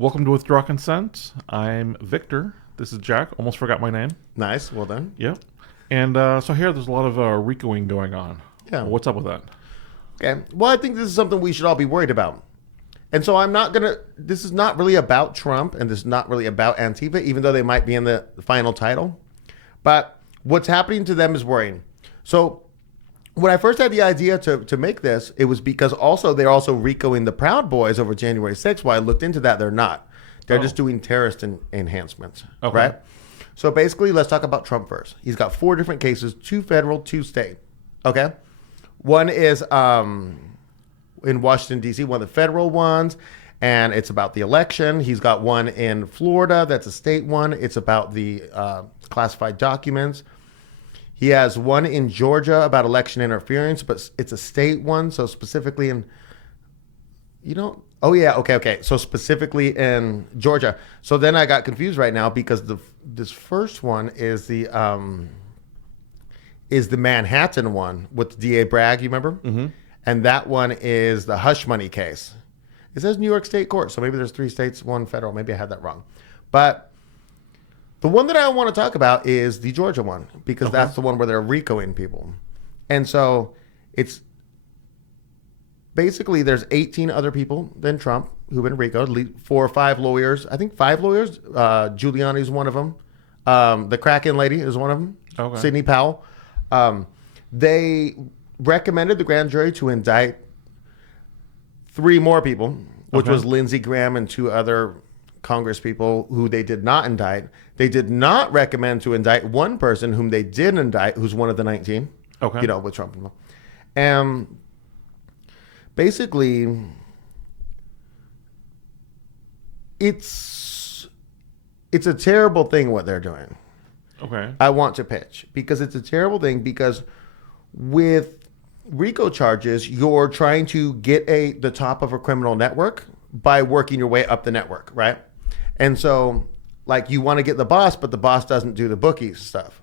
Welcome to Withdraw Consent. I'm Victor. This is Jack. Almost forgot my name. Nice. Well done. Yep. And so here, there's a lot of RICOing going on. Yeah. What's up with that? Okay. Well, I think this is something we should all be worried about. And so this is not really about Trump, and this is not really about Antifa, even though they might be in the final title. But what's happening to them is worrying. So when I first had the idea to make this, it was because they're also RICOing the Proud Boys over January 6th. While I looked into that, they're not. They're just doing terrorist enhancements, Okay. right? So basically, let's talk about Trump first. He's got 4 different cases, 2 federal, 2 state. Okay? One is in Washington, D.C., one of the federal ones, and it's about the election. He's got one in Florida that's a state one. It's about the classified documents. He has one in Georgia about election interference, but it's a state one. So specifically So specifically in Georgia. So then I got confused right now because this first one is the Manhattan one with DA Bragg, you remember? Mm-hmm. And that one is the hush money case. It says New York State Court, so maybe there's 3 states, 1 federal. Maybe I had that wrong. But the one that I want to talk about is the Georgia one, because that's the one where they're RICOing people. And so it's basically there's 18 other people than Trump who've been RICOed, 4 or 5 lawyers. I think 5 lawyers. Giuliani's one of them. The Kraken lady is one of them. Okay. Sidney Powell. They recommended the grand jury to indict 3 more people, which was Lindsey Graham and 2 other Congress people who they did not indict. They did not recommend to indict one person whom they did indict, who's one of the 19. Okay. With Trump. And basically, it's a terrible thing what they're doing. Okay. I want to pitch because it's a terrible thing because with RICO charges, you're trying to get the top of a criminal network by working your way up the network, right? And so, like, you want to get the boss, but the boss doesn't do the bookie stuff.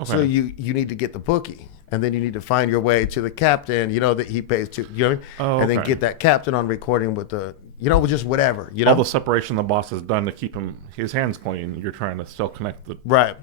Okay. So you need to get the bookie, and then you need to find your way to the captain, that he pays to, you know what I mean? Oh, and then get that captain on recording with with just whatever, All the separation the boss has done to keep his hands clean, you're trying to still connect the... Right.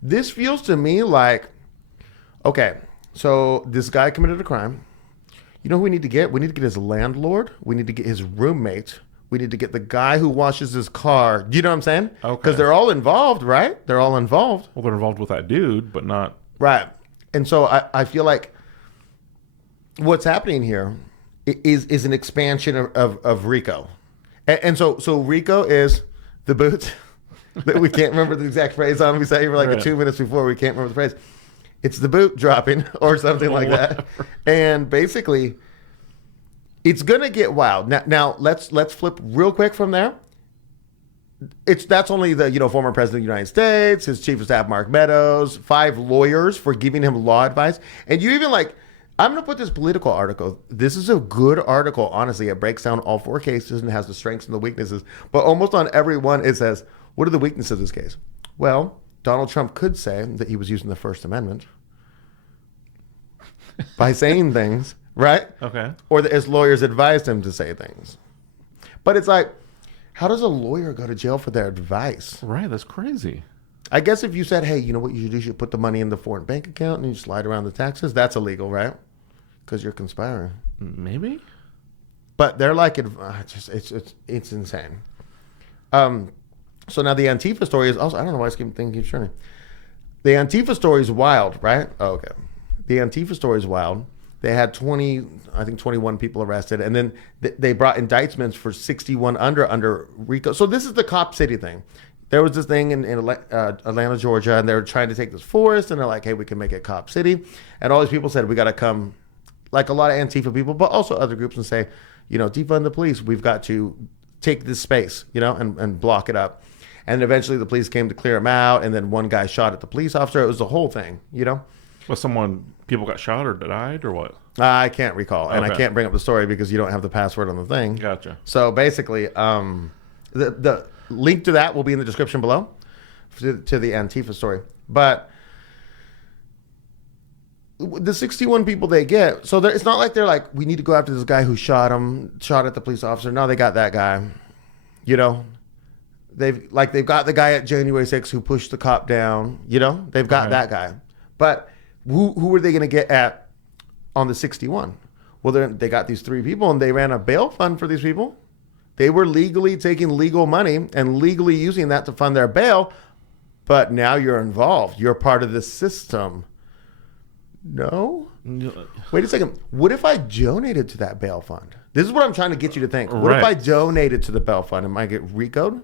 This feels to me like, okay, so this guy committed a crime. You know who we need to get? We need to get his landlord. We need to get his roommate. We need to get the guy who washes his car. Do you know what I'm saying? Okay. Because they're all involved, right? They're all involved. Well, they're involved with that dude, but not... Right. And so I feel like what's happening here is an expansion of RICO. And so RICO is the boot that we can't remember the exact phrase on. We say for like 2 minutes before, we can't remember the phrase. It's the boot dropping or something like that. And basically, it's going to get wild. Now let's flip real quick from there. That's only the former president of the United States, his chief of staff Mark Meadows, 5 lawyers for giving him law advice. And you even I'm going to put this Political article. This is a good article, honestly. It breaks down all 4 cases and has the strengths and the weaknesses. But almost on every one, it says, what are the weaknesses of this case? Well, Donald Trump could say that he was using the First Amendment by saying things, right? Okay. Or that his lawyers advised him to say things. But it's like, how does a lawyer go to jail for their advice? Right, that's crazy. I guess if you said, hey, you know what you should do? You should put the money in the foreign bank account and you slide around the taxes. That's illegal, right? Because you're conspiring. Maybe. But they're like, it's insane. So now the Antifa story is also, I don't know why this thing keeps turning. The Antifa story is wild, right? Oh, okay. The Antifa story is wild. They had 21 people arrested, and then they brought indictments for 61 under RICO. So this is the Cop City thing. There was this thing in Atlanta, Georgia, and they were trying to take this forest, and they're like, hey, we can make it Cop City. And all these people said, we got to come, like a lot of Antifa people, but also other groups, and say, defund the police. We've got to take this space, and block it up. And eventually the police came to clear him out, and then one guy shot at the police officer. It was the whole thing, Was people got shot or died or what? I can't recall, and I can't bring up the story because you don't have the password on the thing. Gotcha. So basically, the link to that will be in the description below to the Antifa story. But the 61 people they get, so it's not like they're like, we need to go after this guy who shot at the police officer. No, they got that guy. They've got the guy at January 6th who pushed the cop down. You know, they've got that guy. But who are they going to get at on the 61? Well, they got these 3 people, and they ran a bail fund for these people. They were legally taking legal money and legally using that to fund their bail. But now you're involved. You're part of the system. No? Wait a second. What if I donated to that bail fund? This is what I'm trying to get you to think. What if I donated to the bail fund and I get RICO'd?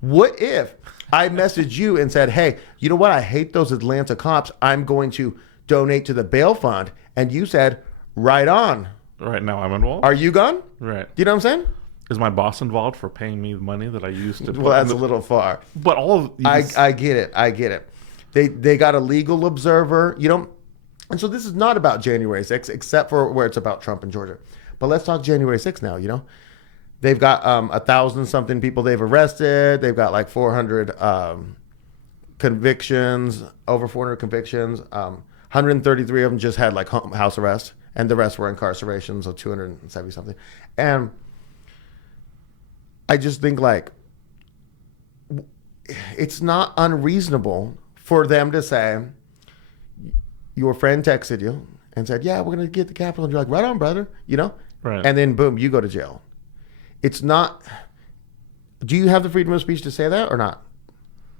What if I messaged you and said, hey, you know what? I hate those Atlanta cops. I'm going to donate to the bail fund. And you said, right on. Right, now I'm involved? Are you gone? Right. Do you know what I'm saying? Is my boss involved for paying me the money that I used to? Well, that's a little far. But all of these... I get it. They got a legal observer, you know. And so this is not about January 6th, except for where it's about Trump in Georgia. But let's talk January 6th now, you know. They've got 1,000-something people they've arrested. They've got like 400 convictions, over 400 convictions. 133 of them just had like house arrest, and the rest were incarcerations of 270-something. And I just think like it's not unreasonable for them to say, your friend texted you and said, yeah, we're going to get the Capitol. And you're like, right on, brother, you know? Right. And then boom, you go to jail. It's not, do you have the freedom of speech to say that or not?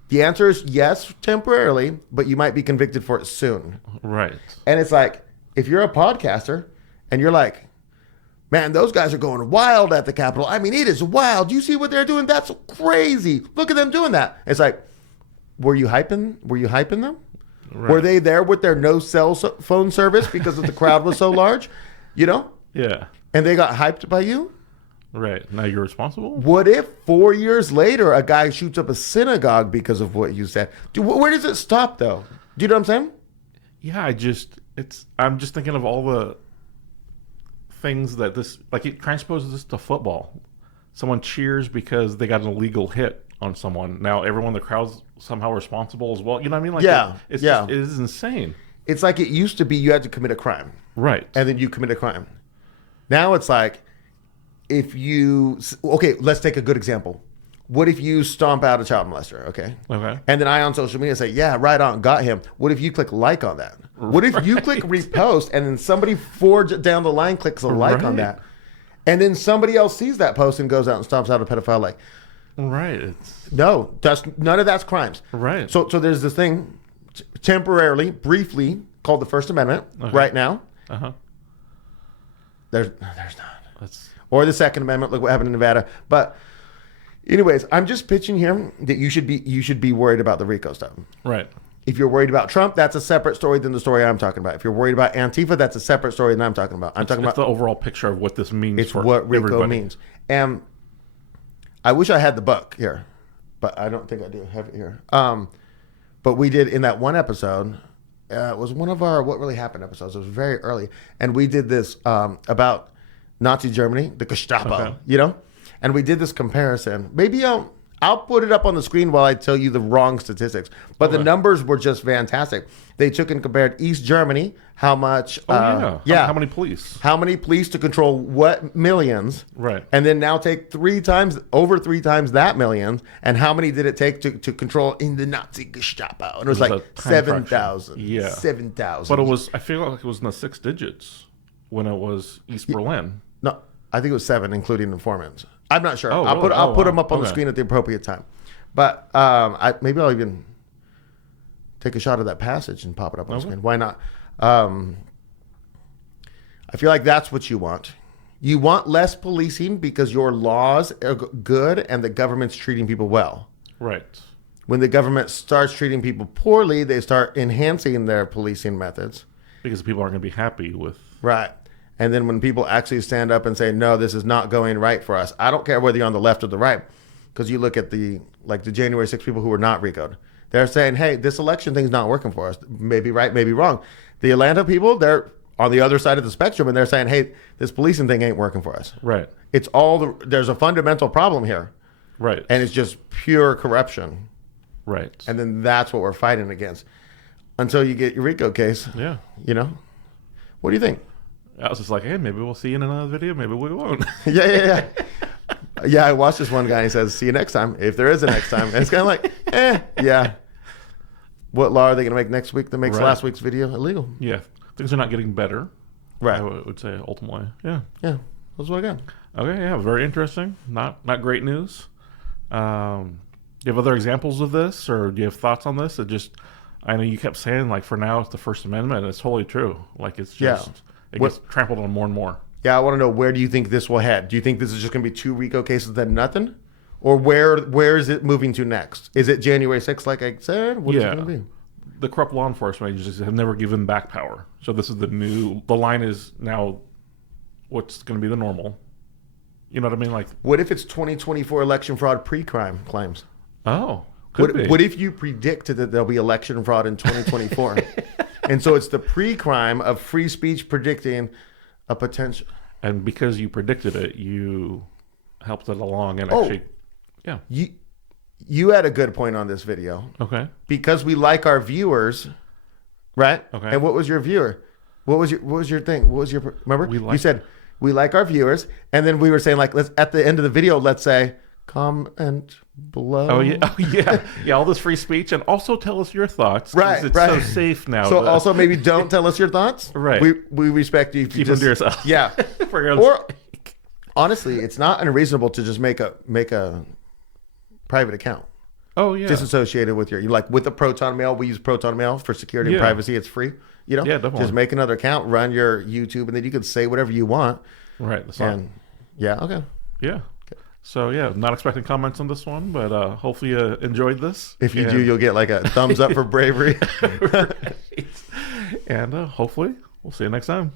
The answer is yes, temporarily, but you might be convicted for it soon. Right. And it's like, if you're a podcaster and you're like, man, those guys are going wild at the Capitol. I mean, it is wild. Do you see what they're doing? That's crazy. Look at them doing that. It's like, were you hyping them? Right. Were they there with their no cell phone service because the crowd was so large? You know? Yeah. And they got hyped by you? Right. Now you're responsible? What if 4 years later a guy shoots up a synagogue because of what you said? Where does it stop, though? Do you know what I'm saying? Yeah, I'm just thinking of all the things that this, like it transposes this to football. Someone cheers because they got an illegal hit on someone. Now everyone in the crowd's somehow responsible as well. You know what I mean? Like it is insane. It's like it used to be you had to commit a crime. Right. And then you commit a crime. Now it's like, let's take a good example. What if you stomp out a child molester, okay? Okay. And then I on social media say, yeah, right on, got him. What if you click like on that? What if you click repost and then somebody down the line clicks a like on that? And then somebody else sees that post and goes out and stomps out a pedophile like. Right. No, none of that's crimes. Right. So there's this thing temporarily, briefly, called the First Amendment right now. Uh-huh. There's not. Or the Second Amendment, look what happened in Nevada. But anyways, I'm just pitching here that you should be worried about the RICO stuff. Right. If you're worried about Trump, that's a separate story than the story I'm talking about. If you're worried about Antifa, that's a separate story than I'm talking about. I'm talking about the overall picture of what this means. It's for what RICO everybody. means. And I wish I had the book here, but I don't think I do have it here. But we did in that one episode. It was one of our What Really Happened episodes. It was very early, and we did this about Nazi Germany, the Gestapo, you know? And we did this comparison. Maybe I'll put it up on the screen while I tell you the wrong statistics. But the numbers were just fantastic. They took and compared East Germany, how much... How many police? How many police to control what millions. Right. And then now take over three times that millions. And how many did it take to control in the Nazi Gestapo? And it was like 7,000. Yeah. 7,000. But I feel like it was in the 6 digits when it was East Berlin. No, I think it was 7, including informants. I'm not sure. Oh, I'll really? put them up on the screen at the appropriate time. But maybe I'll even take a shot of that passage and pop it up on the screen. Why not? I feel like that's what you want. You want less policing because your laws are good and the government's treating people well. Right. When the government starts treating people poorly, they start enhancing their policing methods. Because people aren't going to be happy with... Right. And then when people actually stand up and say, no, this is not going right for us. I don't care whether you're on the left or the right. Because you look at the January 6 people who were not RICO'd. They're saying, hey, this election thing's not working for us. Maybe right, maybe wrong. The Atlanta people, they're on the other side of the spectrum, and they're saying, hey, this policing thing ain't working for us. Right. It's there's a fundamental problem here. Right. And it's just pure corruption. Right. And then that's what we're fighting against. Until you get your RICO case. Yeah. You know? What do you think? I was just like, hey, maybe we'll see you in another video. Maybe we won't. Yeah. Yeah, I watched this one guy. And he says, "See you next time, if there is a next time." And it's kind of like, yeah. What law are they going to make next week that makes last week's video illegal? Yeah, things are not getting better. Right. I would say ultimately. Yeah. Yeah. That's what I got. Okay. Yeah. Very interesting. Not great news. Do you have other examples of this, or do you have thoughts on this? I know you kept saying like for now it's the First Amendment, and it's totally true. Like it's just it gets trampled on more and more. Yeah, I want to know, where do you think this will head? Do you think this is just going to be 2 RICO cases then nothing? Or where is it moving to next? Is it January 6th, like I said? What is it going to be? The corrupt law enforcement agencies have never given back power. So this is the line is now what's going to be the normal. You know what I mean? Like, what if it's 2024 election fraud pre-crime claims? Oh, could be. What if you predicted that there'll be election fraud in 2024? And so it's the pre-crime of free speech predicting a potential. And because you predicted it, you helped it along and actually, yeah. You had a good point on this video. Okay. Because we like our viewers, right? Okay. And what was your viewer? What was your thing? What was your, remember? You said we like our viewers, and then we were saying like, let's at the end of the video, let's say comment below. Oh yeah. Yeah, all this free speech, and also tell us your thoughts. Right. It's so safe now. So also maybe don't tell us your thoughts. Right. We respect you if you Keep them just to yourself. Yeah. For your own Or sake. honestly, it's not unreasonable to just make a private account. Oh yeah. Disassociated with you like with the Proton Mail. We use Proton Mail for security and privacy. It's free. You know. Yeah, definitely. Just make another account, run your YouTube, and then you can say whatever you want. Right. And yeah. Okay. Yeah. So yeah, not expecting comments on this one, but hopefully you enjoyed this. If you do, you'll get like a thumbs up for bravery. Right. And hopefully we'll see you next time.